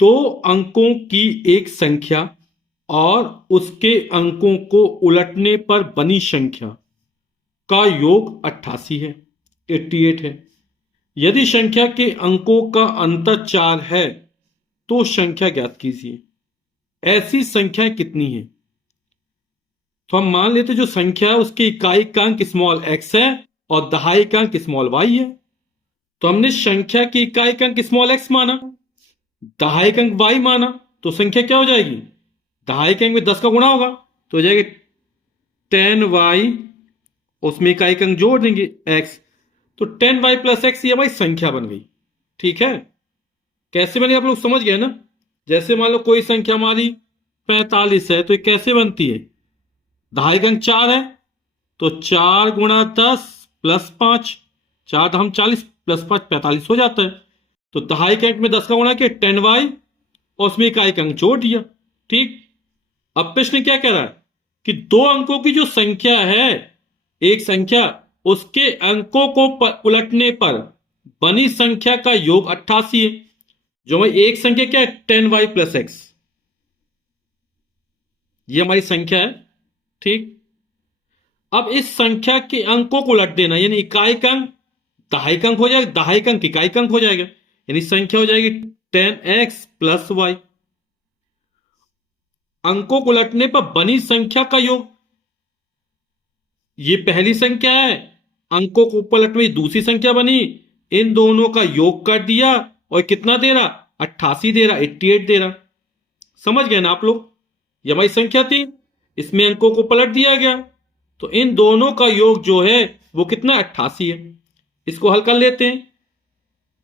दो अंकों की एक संख्या और उसके अंकों को उलटने पर बनी संख्या का योग 88 है, 88 है। यदि संख्या के अंकों का अंतर 4 है तो संख्या ज्ञात कीजिए। ऐसी संख्याएं कितनी है? तो हम मान लेते जो संख्या है उसकी इकाई का अंक स्मॉल एक्स है और दहाई का अंक स्मॉल वाई है। तो हमने संख्या की इकाई का अंक स्मॉल एक्स माना, दहाई का अंक वाई माना, तो संख्या क्या हो जाएगी? दहाई के अंक में 10 का गुणा होगा तो हो जाएगा 10y, उसमें इकाई का अंक जोड़ देंगे x, तो 10y प्लस एक्स ये हमारी संख्या बन गई। ठीक है, कैसे बनी आप लोग समझ गए ना? जैसे मान लो कोई संख्या हमारी 45 है तो ये कैसे बनती है? दहाई का अंक 4 है तो 4 गुणा 10 प्लस 5, 4 हम 40 प्लस 5 45 हो जाता है। तो दहाई के अंक में 10 का गुणा किया 10y और उसमें इकाई का अंक जोड़ दिया। ठीक, अब प्रश्न क्या कह रहा है कि दो अंकों की जो संख्या है, एक संख्या उसके अंकों को उलटने पर बनी संख्या का योग 88 है। जो हमारी एक संख्या क्या है? 10y प्लस एक्स, ये हमारी संख्या है। ठीक, अब इस संख्या के अंकों को उलट देना, यानी इकाई का अंक दहाई का अंक हो जाएगा, दहाई का अंक इकाई का अंक हो जाएगा, यानी संख्या हो जाएगी 10x प्लस वाई। अंकों को उलटने पर बनी संख्या का योग, ये पहली संख्या है, अंकों को ऊपर लटने दूसरी संख्या बनी, इन दोनों का योग कर दिया और कितना दे रहा? 88 दे रहा, 88 दे रहा। समझ गए ना आप लोग? ये हमारी संख्या थी, इसमें अंकों को पलट दिया गया तो इन दोनों का योग जो है वो कितना? 88 है। इसको हल कर लेते हैं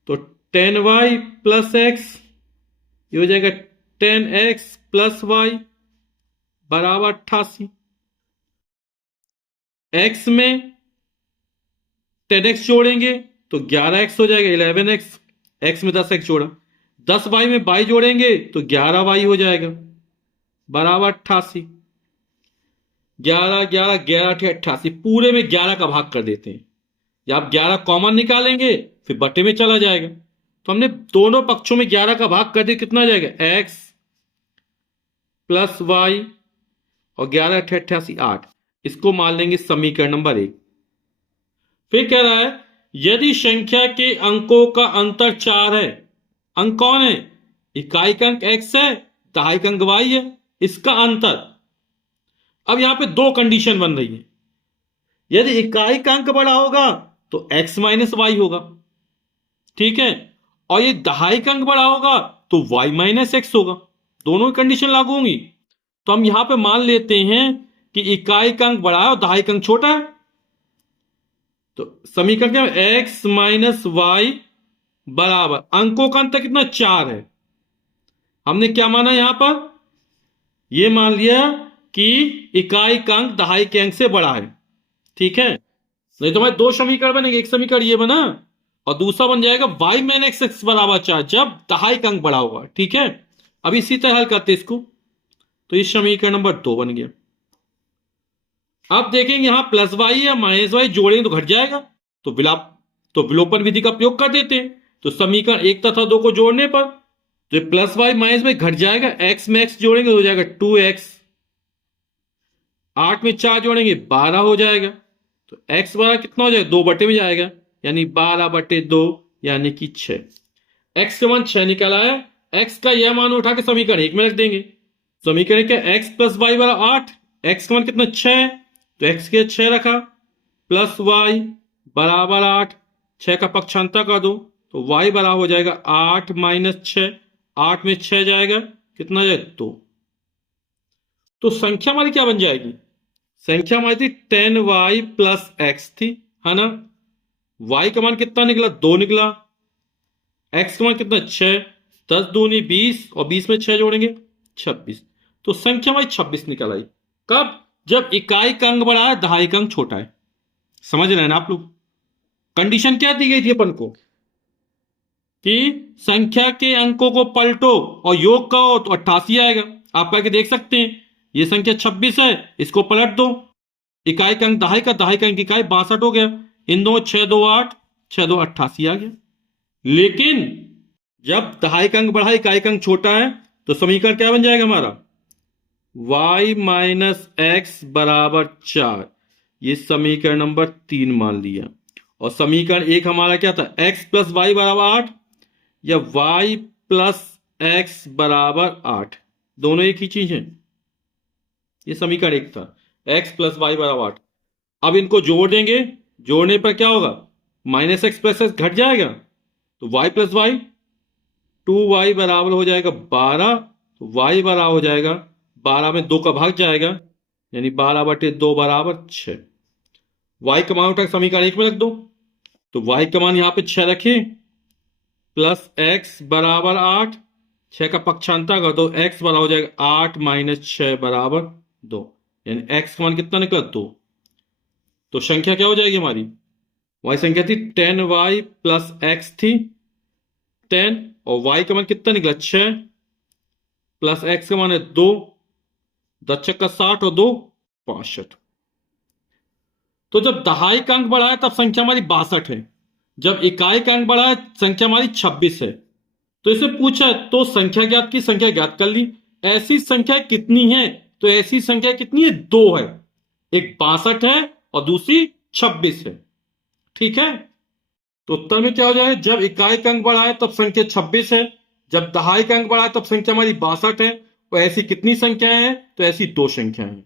तो 10y प्लस एक्स ये हो जाएगा 10x प्लस वाई बराबर 88। x में 10x जोड़ेंगे तो 11x हो जाएगा, 11x, x में 10x जोड़ा, 10y में y जोड़ेंगे तो 11y हो जाएगा बराबर 88। 11 11 11 88, पूरे में 11 का भाग कर देते हैं, या आप 11 कॉमन निकालेंगे फिर बटे में चला जाएगा। तो हमने दोनों पक्षों में 11 का भाग कर दिया, कितना आ जाएगा? x प्लस वाई और 11 88 8। इसको मान लेंगे समीकरण नंबर 1। फिर कह रहा है यदि संख्या के अंकों का अंतर 4 है, अंक कौन है? इकाई का अंक x है, दहाई का अंक y है, इसका अंतर। अब यहां पे दो कंडीशन बन रही है, यदि इकाई का अंक बड़ा होगा तो x माइनस वाई होगा, ठीक है, और ये दहाई का अंक बड़ा होगा तो y माइनस एक्स होगा, दोनों की कंडीशन लागू होंगी। तो हम यहां पे मान लेते हैं कि इकाई का अंक बड़ा है और दहाई का अंक छोटा है, तो समीकरण क्या है? एक्स माइनस वाई बराबर अंकों का अंतर कितना? 4 है। हमने क्या माना यहां पर? यह मान लिया कि इकाई का अंक दहाई के अंक से बड़ा है। ठीक है, नहीं तो हमारे दो समीकरण बनेंगे, एक समीकरण ये बना और दूसरा बन जाएगा y मैन एक्स एक्स बराबर 4 जब दहाई का अंक बड़ा होगा। ठीक है, अब इसी तरह हल करते इसको, तो इस समीकरण नंबर 2 बन गया। अब देखेंगे यहां प्लस वाई या माइनस वाई जोड़ेंगे तो घट जाएगा, तो विलोपन विधि का प्रयोग कर देते हैं। तो समीकरण 1 तथा 2 को जोड़ने पर तो प्लस वाई माइनस वाई घट जाएगा, एक्स में एक्स जोड़ेंगे तो हो जाएगा 2x, 8 में 4 जोड़ेंगे 12 हो जाएगा, तो x बराबर कितना हो जाएगा? 2 बटे में जाएगा, यानी 12 बटे 2 यानी कि 6। x का मान 6 निकल आया। x का यह मान उठा के समीकरण 1 में रख देंगे। समीकरण क्या? x प्लस वाई बराबर 8, x का मान कितना? 6, तो x के 6 रखा प्लस y बराबर 8, 6 का पक्षांतर कर दो तो y बराबर हो जाएगा 8 माइनस 6, 8 में 6 जाएगा, कितना जाएगा? 2। तो संख्या हमारी क्या बन जाएगी? संख्या हमारी थी 10y प्लस एक्स थी, है ना? y का मान कितना निकला? 2 निकला। x का मान कितना? 6, 10 दूनी 20 और 20 में 6 जोड़ेंगे 26, तो संख्या हमारी 26 निकल आई। कब? जब इकाई का अंक बड़ा है, दहाई का अंक छोटा है। समझ रहे हैं ना आप लोग? कंडीशन क्या दी गई थी अपन को कि संख्या के अंकों को पलटो और योग करो तो 88 आएगा। आप करके देख सकते हैं, ये संख्या 26 है, इसको पलट दो, इकाई का अंक दहाई का, दहाई का अंक इकाई 62 हो गया, इन दो 6 2 8, 6 2 88 आ गया। लेकिन जब दहाई का अंक बड़ा है इकाई का अंक छोटा है तो समीकरण क्या बन जाएगा हमारा, y माइनस एक्स बराबर 4। ये समीकरण नंबर 3 मान लिया। और समीकरण 1 हमारा क्या था, x प्लस वाई बराबर 8 या y प्लस एक्स बराबर 8, दोनों एक ही चीज है। ये समीकरण 1 था, x प्लस वाई बराबर 8। अब इनको जोड़ देंगे, जोड़ने पर क्या होगा, माइनस एक्स प्लस एक्स घट जाएगा तो y प्लस वाई, 2y बराबर हो जाएगा 12, तो y बराबर हो जाएगा 12 में 2 का भाग जाएगा, यानी 12/2 बराबर 6। y का मान उठा समीकरण 1 में रख दो, तो y का मान यहां पे 6 रखे, प्लस x बराबर 8, 6 का पक्षांतर कर दो, x बराबर हो जाएगा 8 माइनस 6 बराबर 2, यानी x का मान कितना निकला 2। तो संख्या क्या हो जाएगी हमारी, y संख्या थी 10y प्लस x थी 10, और y का मान कितना निकला 6, प्लस x का मान है 2, 10 का 60 और 2 65। तो जब दहाई का अंक बढ़ा है तब संख्या हमारी 62 है, जब इकाई का अंक बढ़ा है संख्या हमारी 26 है। तो इसे पूछा है तो संख्या ज्ञात की, संख्या ज्ञात कर ली। ऐसी संख्या कितनी है, तो ऐसी संख्या कितनी है, 2 है, एक 62 है और दूसरी 26 है। ठीक है, तो उत्तर में क्या हो जाए, जब इकाई का अंक बढ़ा है तब संख्या 26 है, जब दहाई का अंक बढ़ा है तब संख्या हमारी 62 है। और ऐसी कितनी संख्याएं हैं, तो ऐसी 2 संख्याएं हैं।